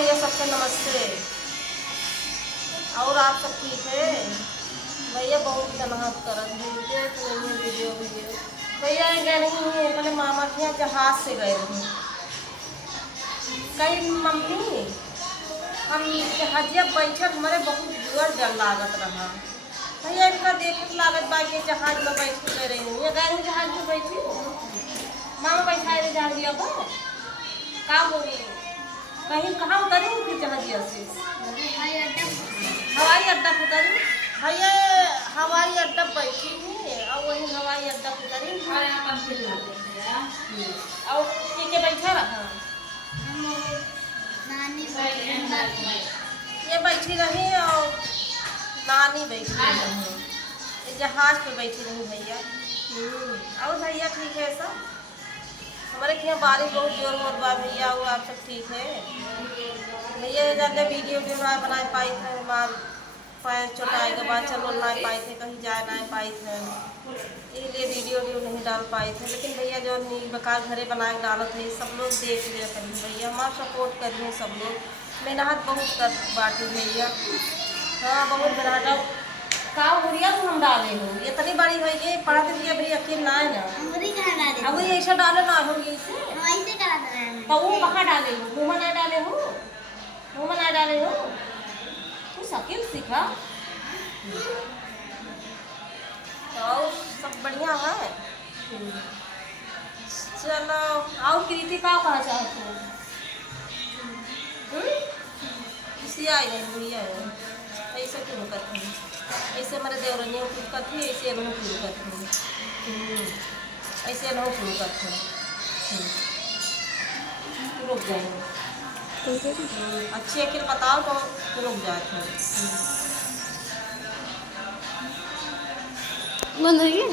भैया सबको नमस्ते। और आप सब ठीक है? भैया बहुत मेहनत करत है, देख रही वीडियो भैया गए नहीं है, अपने मामा के यहाँ जहाज से गए हैं। कई मम्मी हम जहाजिया बैठल हमारे बहुत बुरा डर लागत रहा। भैया इनका देख लागत बा कि जहाज में बैठ के गए रही है, गए जहाज में बैठी मामा बैठाए रहे जहाजिया पर का बोली कहीं कहाँ उतरी फिर जहाजिया से हवाई अड्डा पे उतरी। भैया हवाई अड्डा बैठी है और वही हवाई अड्डा पे उतरी और के बैठा रहा ये बैठी रही और नानी बैठी रही जहाज पे बैठी रही भैया। और भैया ठीक है सब? हमारे यहाँ बारिश बहुत जोर होत बा भैया। और आप सब ठीक है? भैया ज़्यादा वीडियो भी ना बना पाई थे, हमारे पैर चोटाई के बाद चलो ना पाए थे, कहीं जा नहीं पाए थे, इसलिए वीडियो नहीं डाल पाए थे। लेकिन भैया जो बेकार घरे बना के डालत है सब लोग देख लिया करें भैया, हमारा सपोर्ट करिए सब लोग। मेहनत बहुत कर बाटी भैया। हाँ बहुत मेहनत का उड़िया तो हम डाले हो इतनी बड़ी है ये पढ़ा दिया भैया अकेले ना है ना अब ये ऐसा डाले ना हो ये तो वो कहाँ डाले हो मुँह ना डाले हो मुँह ना डाले हो तू शकील सीखा तो सब बढ़िया है। चलो आओ कृति का कहा चाहते हो? इसी आई नहीं भैया ऐसे क्यों करते हैं? ऐसे हमारे देवरनियों कुछ करती है, ऐसे नहीं क्यों करते हैं? ऐसे नहीं क्यों करते हैं? रुक जाएंगे अच्छी अकेले बताओ तो रुक जाते हैं। बंद हो गया।